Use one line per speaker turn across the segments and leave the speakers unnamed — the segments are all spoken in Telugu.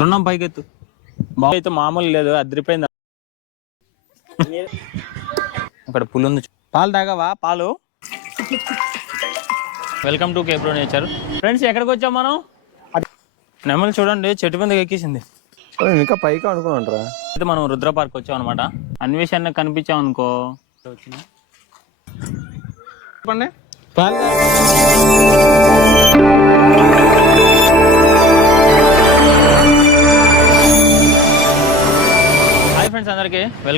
రుణం పైకెత్తు. బాగా అయితే మామూలు లేదు అదిరిపోయింది. అక్కడ పులి ఉంది. పాలు తాగావా? పాలు. వెల్కమ్ టు కేప్రో నేచర్ ఫ్రెండ్స్ ఎక్కడికి వచ్చాం మనం? నెమలు చూడండి చెట్టు మీద ఎక్కేసింది.
ఇంకా పైకి అనుకున్నాంట్రా
అయితే మనం రుద్ర పార్క్ వచ్చాం అనమాట అన్వేషణ కనిపించాం అనుకో. చెప్పండి.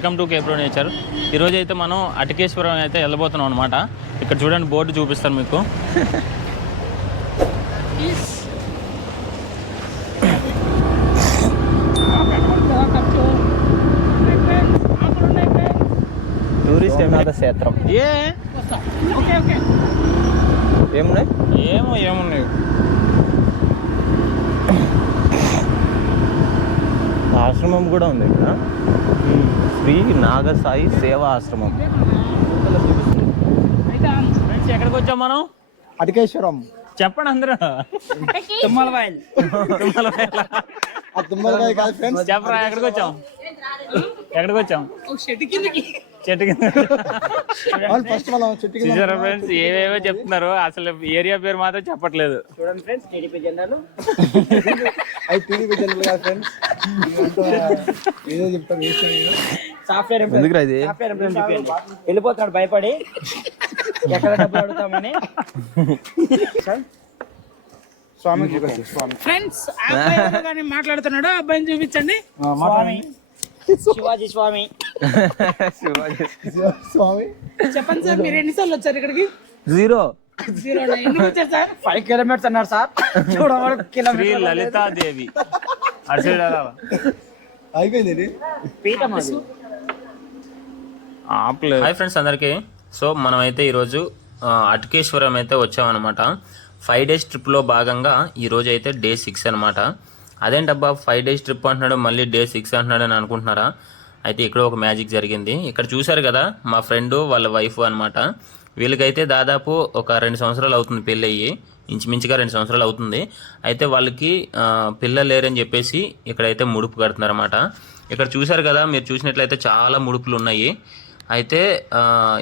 వెల్కమ్ టు కేప్రో నేచర్. ఈరోజు అయితే మనం అటకేశ్వరం అయితే వెళ్ళబోతున్నాం అనమాట ఇక్కడ చూడండి బోర్డు చూపిస్తాను మీకు.
టూరిస్ట్ ఏమైనా క్షేత్రం.
ఏ?
ఏమున్నాయి?
ఏమో ఏమున్నాయి?
ఆశ్రమం కూడా ఉంది ఇక్కడ. శ్రీ నాగసాయి సేవా ఆశ్రమం.
ఫ్రెండ్స్ ఎక్కడికి వచ్చాం మనం?
అటికేశ్వరం.
చెప్పండి అందరూ.
తుమ్మలవాయిల్. కాదు ఫ్రెండ్స్
చెప్పరా ఎక్కడికి వచ్చాం? ఎక్కడికి వచ్చాం? చెట్టు కింద.
వాళ్ళు ఫస్ట్ మనం చెట్టు కింద
చూసారా ఫ్రెండ్స్ ఏవేవో చెప్తున్నారు. అసలు ఏరియా పేరు మాత్రం చెప్పట్లేదు.
చూడండి ఫ్రెండ్స్ టీడీపీ జెండాలు. అవి టీడీపీ జెండాలు కాదు ఫ్రెండ్స్ ఏదో చెప్తారు సాఫ్ట్వేర్
ఎందుకురా ఇది?
సాఫ్ట్వేర్ వెళ్ళిపోతాడు భయపడి. ఎక్కడ డబ్బులు అడుగుతామని. స్వామి స్వామి.
ఫ్రెండ్స్ కానీ మాట్లాడుతున్నాడు ఆ అబ్బాయిని చూపించండి.
స్వామి. శివాజీ స్వామి. స్వామి.
చెప్పండి సార్ మీరు ఎన్నిసార్లు వచ్చారు ఇక్కడికి?
జీరో.
జీరో ఎందుకు వచ్చారు సార్?
ఫైవ్ కిలోమీటర్స్ అన్నారు సార్. చూడవాలి
శ్రీ
కిలోమీటర్
లలితాదేవి?
అయిపోయింది
ఆపలేదు హాయ్ ఫ్రెండ్స్ అందరికీ. సో మనం అయితే ఈరోజు అటుకేశ్వరం అయితే వచ్చామన్నమాట. ఫైవ్ డేస్ ట్రిప్లో భాగంగా ఈరోజు అయితే డే సిక్స్ అనమాట అదేంటబ్బా ఫైవ్ డేస్ ట్రిప్ అంటున్నాడు మళ్ళీ డే సిక్స్ అంటున్నాడు అని అనుకుంటున్నారా? అయితే ఇక్కడ ఒక మ్యాజిక్ జరిగింది. ఇక్కడ చూశారు కదా మా ఫ్రెండ్ వాళ్ళ వైఫ్ అనమాట వీళ్ళకైతే దాదాపు ఒక రెండు సంవత్సరాలు అవుతుంది పెళ్ళి అయ్యి ఇంచుమించుగా రెండు సంవత్సరాలు అవుతుంది. అయితే వాళ్ళకి పిల్లలు లేరని చెప్పేసి ఇక్కడైతే ముడుపు కడుతున్నారన్నమాట. ఇక్కడ చూశారు కదా మీరు చూసినట్లయితే చాలా ముడుపులు ఉన్నాయి. అయితే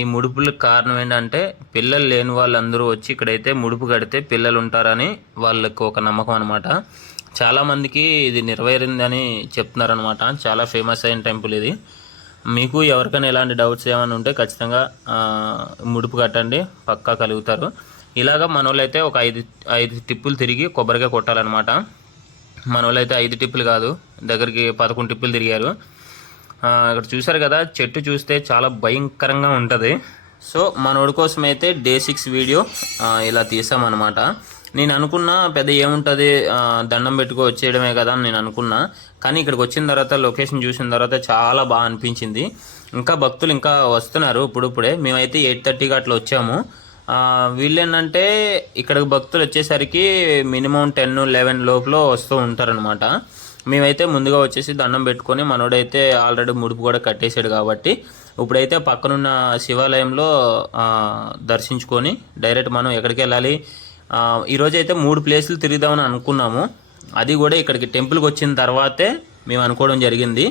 ఈ ముడుపులకు కారణం ఏంటంటే పిల్లలు లేని వాళ్ళందరూ వచ్చి ఇక్కడైతే ముడుపు కడితే పిల్లలు ఉంటారని వాళ్ళకు ఒక నమ్మకం అనమాట చాలామందికి ఇది నెరవేరిందని చెప్తున్నారనమాట చాలా ఫేమస్ అయిన టెంపుల్ ఇది. మీకు ఎవరికైనా ఎలాంటి డౌట్స్ ఏమైనా ఉంటే ఖచ్చితంగా ముడుపు కట్టండి పక్కా కలుగుతారు. ఇలాగ మన వాళ్ళైతే ఒక ఐదు ఐదు టిప్పులు తిరిగి కొబ్బరికాయ కొట్టాలన్నమాట. మన వాళ్ళైతే ఐదు టిప్పులు కాదు దగ్గరికి పదకొండు టిప్పులు తిరిగారు. ఇక్కడ చూసారు కదా చెట్టు చూస్తే చాలా భయంకరంగా ఉంటుంది. సో మనోడి కోసం అయితే డే సిక్స్ వీడియో ఇలా తీసామన్నమాట. నేను అనుకున్నా పెద్ద ఏముంటుంది దండం పెట్టుకో వచ్చేయడమే కదా అని నేను అనుకున్నా. కానీ ఇక్కడికి వచ్చిన తర్వాత లొకేషన్ చూసిన తర్వాత చాలా బాగా అనిపించింది. ఇంకా భక్తులు ఇంకా వస్తున్నారు ఇప్పుడిప్పుడే. మేమైతే ఎయిట్ థర్టీకి అట్లా వచ్చాము. వీళ్ళేంటంటే ఇక్కడికి భక్తులు వచ్చేసరికి మినిమం టెన్ లెవెన్ లోపల వస్తూ ఉంటారనమాట మేమైతే ముందుగా వచ్చేసి దండం పెట్టుకొని మనోడైతే ఆల్రెడీ ముడుపు కూడా కట్టేశాడు కాబట్టి ఇప్పుడైతే పక్కనున్న శివాలయంలో దర్శించుకొని డైరెక్ట్ మనం ఎక్కడికి వెళ్ళాలి? ఈరోజు అయితే మూడు ప్లేసులు తిరుగుదామని అనుకున్నాము. అది కూడా ఇక్కడికి టెంపుల్కి వచ్చిన తర్వాతే మేము అనుకోవడం జరిగింది.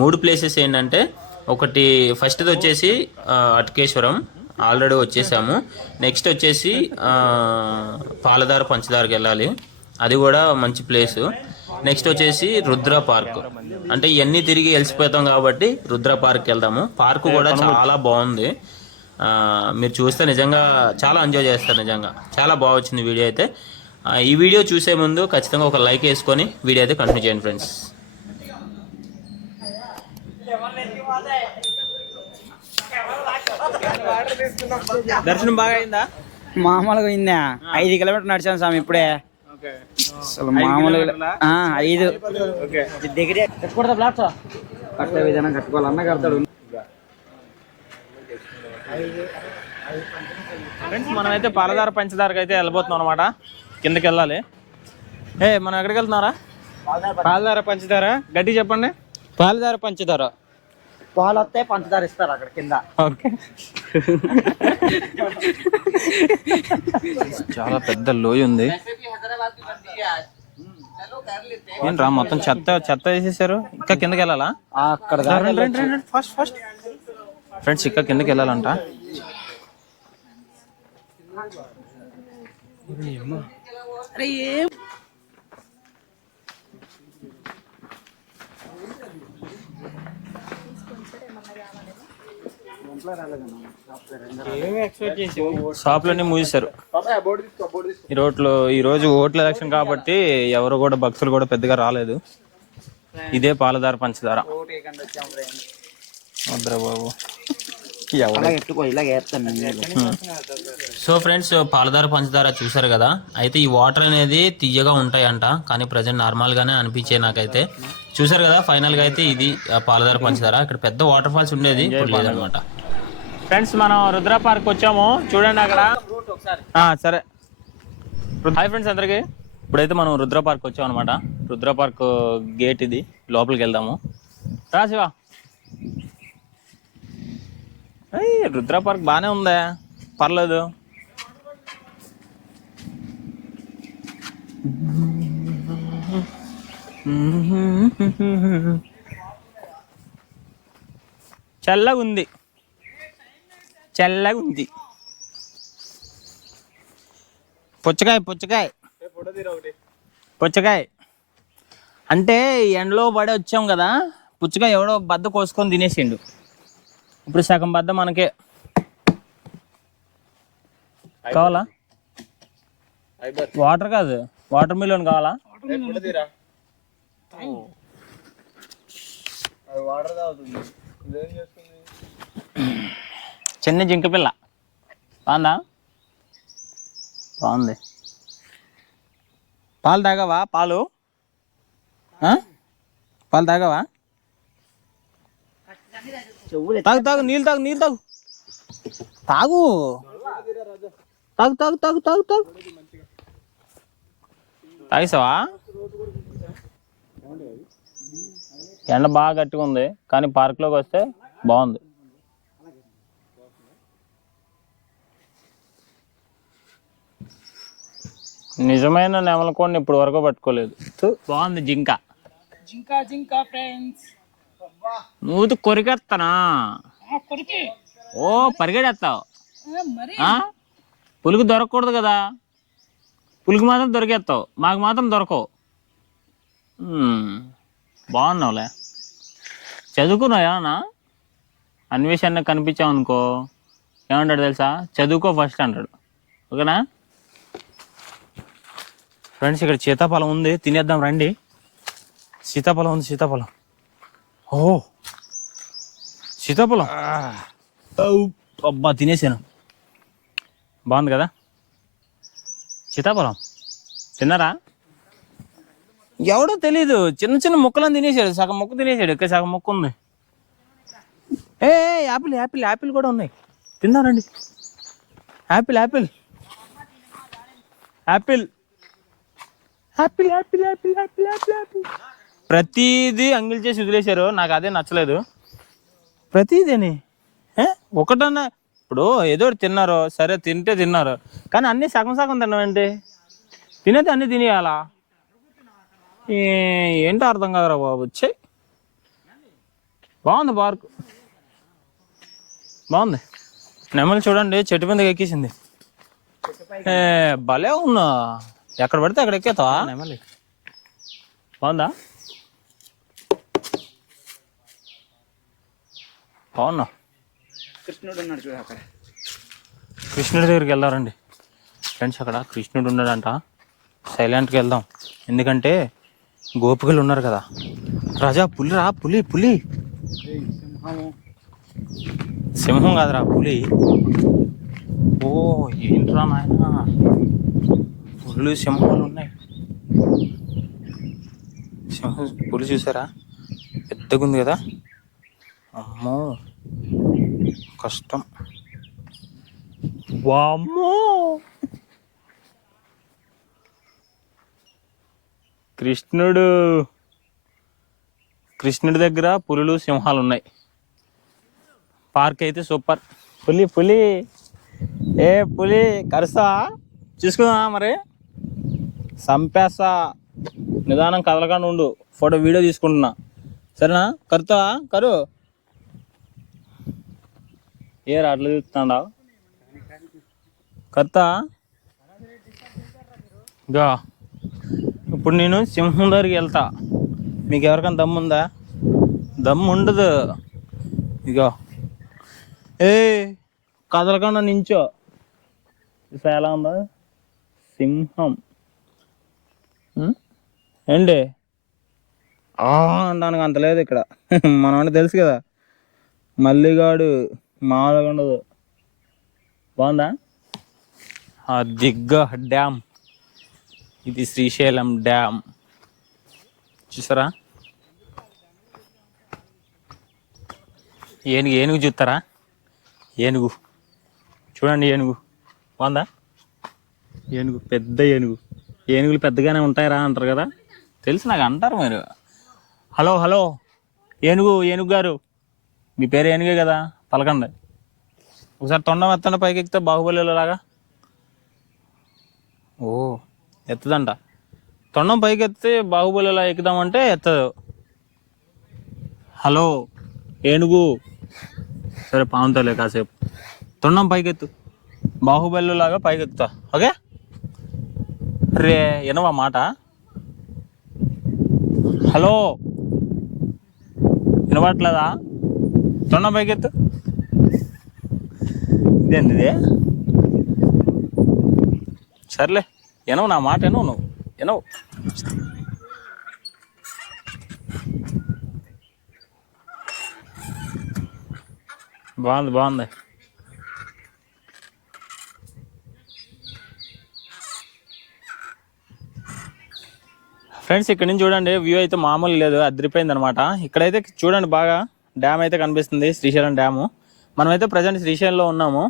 మూడు ప్లేసెస్ ఏంటంటే ఒకటి ఫస్ట్ది వచ్చేసి అటకేశ్వరం ఆల్రెడీ వచ్చేసాము. నెక్స్ట్ వచ్చేసి పాలదార పంచదారకి వెళ్ళాలి. అది కూడా మంచి ప్లేసు నెక్స్ట్ వచ్చేసి రుద్ర పార్క్. అంటే ఇవన్నీ తిరిగి వెలిసిపోతాం కాబట్టి రుద్ర పార్క్ వెళ్దాము. పార్క్ కూడా చాలా బాగుంది. మీరు చూస్తే నిజంగా చాలా ఎంజాయ్ చేస్తారు నిజంగా. చాలా బాగా వచ్చింది వీడియో అయితే. ఈ వీడియో చూసే ముందు ఖచ్చితంగా ఒక లైక్ వేసుకొని వీడియో అయితే కంటిన్యూ చేయండి ఫ్రెండ్స్ దర్శనం బాగా అయిందా?
మామూలుగా అయిందా? ఐదు కిలోమీటర్ నడిచాను స్వామి ఇప్పుడే. అసలు మామూలుగా ఆ, ఐదు. దగ్గరే కట్టుకూడదా ప్లాట్స్ కట్టే విధానం కట్టుకోవాలి. అన్న కడతాడు.
ఫ్రెండ్స్ మనం అయితే పాలదార పంచదారకి అయితే వెళ్ళబోతున్నాం అనమాట కిందకి వెళ్ళాలి. ఏ మనం ఎక్కడికి వెళ్తున్నారా? పాలదార పంచదార. గట్టి చెప్పండి.
పాలదార పంచదార. పాలు వస్తే పంచదార ఇస్తారు అక్కడ కింద.
ఓకే. చాలా పెద్ద లోయ ఉంది. ఏంట్రా మొత్తం చెత్త చెత్త వేసేసారు? ఇంకా కిందకి వెళ్ళాలా?
అక్కడ
ఫస్ట్ ఫస్ట్ ఫ్రెండ్స్ ఇంకా కిందకి వెళ్ళాలంట. షాపులన్నీ మూసేశారు. ఈ రోడ్లు ఈ రోజు ఓట్ల ఎలక్షన్ కాబట్టి ఎవరు కూడా భక్తులు కూడా పెద్దగా రాలేదు. ఇదే పాలధార పంచదార. వద్దురా బాబు.
సో ఫ్రెండ్స్ పాలదార పంచదార చూసారు కదా? అయితే ఈ వాటర్ అనేది తీయగా ఉంటాయంట కానీ ప్రజెంట్ నార్మల్గానే అనిపించే నాకైతే. చూసారు కదా ఫైనల్గా అయితే ఇది ఆ పాలదార పంచదార. ఇక్కడ పెద్ద వాటర్ ఫాల్స్ ఉండేది ఇప్పుడు లేదనమాట.
ఫ్రెండ్స్ మనం రుద్ర పార్క్ వచ్చాము. చూడండి అక్కడ. ఆ, సరే. హాయ్ ఫ్రెండ్స్ అందరికి. ఇప్పుడైతే మనం రుద్ర పార్క్ వచ్చాం అనమాట రుద్ర పార్క్ గేట్ ఇది లోపలికి వెళ్దాము. రా శివ. ఏయ్, రుద్ర పార్క్ బాగానే ఉందా. పర్లేదు. చల్లగా ఉంది చల్లగా ఉంది పుచ్చకాయ పుచ్చకాయ. పుచ్చకాయ. అంటే ఎండలో పడి వచ్చాం కదా పుచ్చకాయ ఎవడో బద్ద కోసుకొని తినేసిండు. ఇప్పుడు సగం బద్ద మనకి కావాలా? వాటర్ కాదు వాటర్ మిలన్ కావాలా? చిన్న జింక పిల్ల. బాగుందా? బాగుంది. పాలు తాగావా? పాలు? పాలు తాగావా? తాగు తాగు నీళ్ళు తాగు నీళ్ళు తాగు. తాగు. తాగు తాగు తాగు తాగు తాగు. తాగేసావా? ఎండ బాగా గట్టిగా ఉంది కానీ పార్క్లోకి వస్తే బాగుంది. నిజమైన నెమలకోడిని ఇప్పుడు వరకు పట్టుకోలేదు. బాగుంది జింక.
జింకా జింకా ఫ్రెండ్స్
నువ్వు కొరికేస్తానా
కొరికి.
ఓ పరిగెడేస్తావు? పులుగు దొరకకూడదు కదా? పులుగు మాత్రం దొరికేస్తావు మాకు మాత్రం దొరకవు. బాగున్నావులే. చదువుకున్నావు ఏమన్నా? అన్వేషణ కనిపించావు అనుకో ఏమంటాడు తెలుసా? చదువుకో ఫస్ట్ అంటాడు. ఓకేనా? ఫ్రెండ్స్ ఇక్కడ సీతాఫలం ఉంది. తినేద్దాం రండి. సీతాఫలం ఉంది సీతాఫలం. ఓ. సీతాఫలం. అబ్బా తినేసాను. బాగుంది కదా? సీతాఫలం. తిన్నారా? ఎవడో తెలీదు. చిన్న చిన్న ముక్కలను తినేసాడు. సగం ముక్క తినేసాడు. ఇక్కడ సగం ముక్క ఉంది. ఏ ఏ, యాపిల్ యాపిల్ యాపిల్ కూడా ఉన్నాయి. తిన్నారండి apple apple apple. Apple. Apple apple apple apple apple. ప్రతిదీ అంగిల్ చేసి వదిలేశారు. నాకు అదే నచ్చలేదు. ప్రతిదేని? ఒకటన్నా? ఇప్పుడు ఏదో ఒకటి తిన్నారు. సరే తింటే తిన్నారు. కానీ అన్నీ సగం సగం తిన్నామండి తినేది అన్నీ తినేయాలా? ఏంటో అర్థం కాదురా బాబు. వచ్చే బాగుంది పార్క్. బాగుంది. నెమలి చూడండి చెట్టు మీద ఎక్కేసింది. ఏ, భలే ఉన్నా. ఎక్కడ పడితే అక్కడ ఎక్కేతావా? నెమలి. బాగుందా? బాగున్నా
కృష్ణుడు ఉన్నాడు చూడు అక్కడ.
కృష్ణుడి దగ్గరికి వెళ్దారండి ఫ్రెండ్స్ అక్కడ కృష్ణుడు ఉన్నాడంట. సైలెంట్కి వెళ్దాం. ఎందుకంటే గోపికలు ఉన్నారు కదా. రాజా పులి రా పులి పులి. సింహం కాదురా పులి. ఓ ఏంట్రా నాయన? పులులు సింహాలు ఉన్నాయి. సింహం పులి చూసారా? పెద్దగా ఉంది కదా. అమ్మో. కష్టం. వామ్మో. కృష్ణుడు. కృష్ణుడి దగ్గర పులులు సింహాలు ఉన్నాయి పార్క్ అయితే సూపర్. పులి పులి. ఏ పులి కరుసా? చూసుకుందా మరి? సంపేసా. నిదానం కదలకుండా ఉండు. ఫోటో వీడియో తీసుకుంటున్నా. సరేనా? కరుతావా కరు. ఏ అట్లా చూస్తున్నాడా కత్త గా. ఇప్పుడు నేను సింహం దగ్గరికి వెళ్తా. మీకు ఎవరికైనా దమ్ము ఉందా? దమ్ము ఉండదు. ఇగో ఏ కదలకుండా నించో. చూసా ఎలా ఉందా? సింహం. ఏంటి? ఆ అనడానికి అంత లేదు ఇక్కడ. మనమంటే తెలుసు కదా. మల్లిగాడు. మామూలుగా ఉండదు. బాగుందా? ఆ దిగ్గ డ్యామ్. ఇది శ్రీశైలం డ్యామ్. చూసారా? ఏనుగు ఏనుగు చూస్తారా? ఏనుగు. చూడండి ఏనుగు. బాగుందా? ఏనుగు పెద్ద ఏనుగు. ఏనుగులు పెద్దగానే ఉంటాయిరా అంటారు కదా? తెలుసు నాకు అంటారు మీరు. Hello hello. ఏనుగు ఏనుగు గారు. మీ పేరు ఏనుగే కదా? పలకండి ఒకసారి తొండం ఎత్తండి పైకి ఎక్కితే బాహుబలిలాగా. ఓ ఎత్తదంట. తొండం పైకి ఎత్తితే బాహుబలిలా ఎక్కుదామంటే ఎత్తదు. హలో ఏనుగు. సరే పాముతోలే కాసేపు. తొండం పైకెత్తు. బాహుబలిలాగా పైకెత్తుతా. ఓకే? రే వినవా మాట. హలో వినపట్లేదా బైక్ ఎత్తు ఇదేంది ఇదే సర్లే ఎనవు నా మాట ఎనవు నువ్వు ఎనవు. బాగుంది బాగుంది. ఫ్రెండ్స్ ఇక్కడ నుంచి చూడండి వ్యూ అయితే మామూలు లేదు అదిరిపోయింది అనమాట ఇక్కడైతే చూడండి బాగా. డ్యామ్ అయితే కనిపిస్తుంది శ్రీశైలం డ్యాము మనమైతే ప్రజెంట్ శ్రీశైలంలో ఉన్నాము.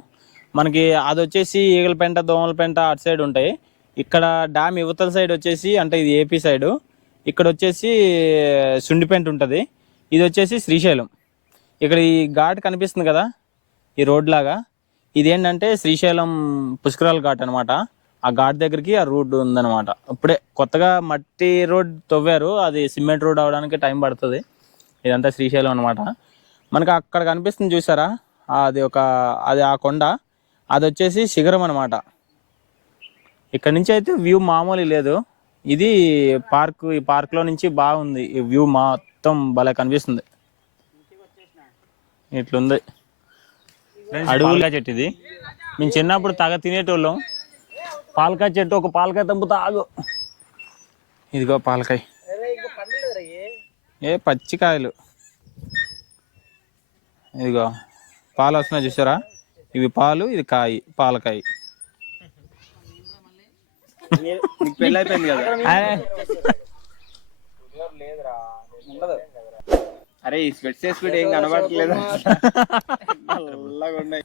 మనకి అది వచ్చేసి ఈగలపెంట దోమలపెంట అటు సైడ్ ఉంటాయి. ఇక్కడ డ్యామ్ యువతల సైడ్ వచ్చేసి అంటే ఇది ఏపీ సైడు ఇక్కడ వచ్చేసి సుండిపెంట ఉంటుంది. ఇది వచ్చేసి శ్రీశైలం. ఇక్కడ ఈ ఘాట్ కనిపిస్తుంది కదా ఈ రోడ్ లాగా. ఇదేంటంటే శ్రీశైలం పుష్కరాల ఘాట్ అనమాట ఆ ఘాట్ దగ్గరికి ఆ రోడ్డు ఉందన్నమాట. ఇప్పుడే కొత్తగా మట్టి రోడ్ తవ్వారు అది సిమెంట్ రోడ్ అవడానికి టైం పడుతుంది. ఇదంతా శ్రీశైలం అనమాట మనకి అక్కడ కనిపిస్తుంది చూసారా? అది ఒక అది ఆ కొండ. అది వచ్చేసి శిఖరం అనమాట ఇక్కడ నుంచి అయితే వ్యూ మామూలు లేదు. ఇది పార్క్ ఈ పార్క్లో నుంచి బాగుంది. ఈ వ్యూ మొత్తం భలే కనిపిస్తుంది. ఇట్లుంది. అడవులుగా చెట్టు ఇది. మేము చిన్నప్పుడు తగ తినేటోళ్ళం. పాలకాయ చెట్టు ఒక పాలకాయ తెంపుతా ఆగు ఇదిగో పాలకాయ. ఏ పచ్చికాయలు ఇదిగో పాలు వస్తున్నాయి చూసారా? ఇవి పాలు ఇది కాయి పాలకాయ.
పెళ్ళి అయిపోయింది కదా?
అరే,
ఈ స్పెట్స్ వేసుకుంటే ఏం కనబడట్లేదు ఉన్నాయి.